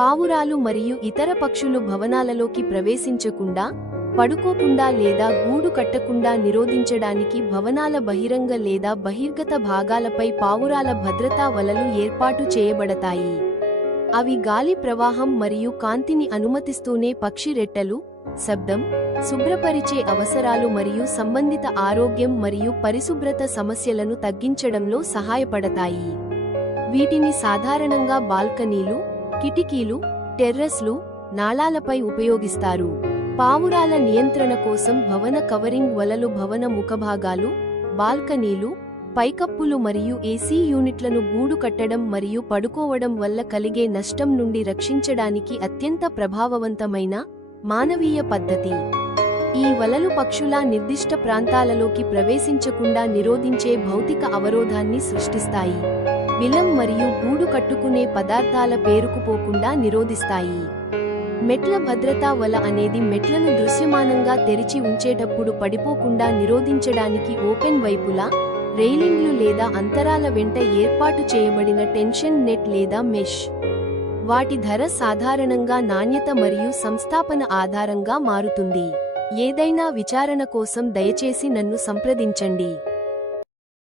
పావురాలు మరియు ఇతర పక్షులు భవనాలలోకి ప్రవేశించకుండా, పడుకోకుండా లేదా గూడు కట్టకుండా నిరోధించడానికి భవనాల బహిరంగ లేదా బహిర్గత భాగాలపై పావురాల భద్రతా వలలు ఏర్పాటు చేయబడతాయి. అవి గాలి ప్రవాహం మరియు కాంతిని అనుమతిస్తూనే పక్షి రెట్టలు, శబ్దం, శుభ్రపరిచే అవసరాలు మరియు సంబంధిత ఆరోగ్యం మరియు పరిశుభ్రత సమస్యలను తగ్గించడంలో సహాయపడతాయి. వీటిని సాధారణంగా బాల్కనీలు, కిటికీలు, టెర్రస్లు, నాళాలపై ఉపయోగిస్తారు. పావురాల నియంత్రణ కోసం భవన కవరింగ్ వలలు భవన ముఖభాగాలు, బాల్కనీలు, పైకప్పులు మరియు ఏసీ యూనిట్లను గూడు కట్టడం మరియు పడుకోవడం వల్ల కలిగే నష్టం నుండి రక్షించడానికి అత్యంత ప్రభావవంతమైన మానవీయ పద్ధతి. ఈ వలలు పక్షుల నిర్దిష్ట ప్రాంతాలలోకి ప్రవేశించకుండా నిరోధించే భౌతిక అవరోధాన్ని సృష్టిస్తాయి. బిలం మరియు గూడు కట్టుకునే పదార్థాల పేరుకుపోకుండా నిరోధిస్తాయి. మెట్ల భద్రతా వల అనేది మెట్లను దృశ్యమానంగా తెరిచి ఉంచేటప్పుడు పడిపోకుండా నిరోధించడానికి ఓపెన్ వైపులా, రెయిలింగ్లు లేదా అంతరాల వెంట ఏర్పాటు చేయబడిన టెన్షన్ నెట్ లేదా మెష్. వాటి ధర సాధారణంగా నాణ్యత మరియు సంస్థాపన ఆధారంగా మారుతుంది. ఏదైనా విచారణ కోసం దయచేసి నన్ను సంప్రదించండి.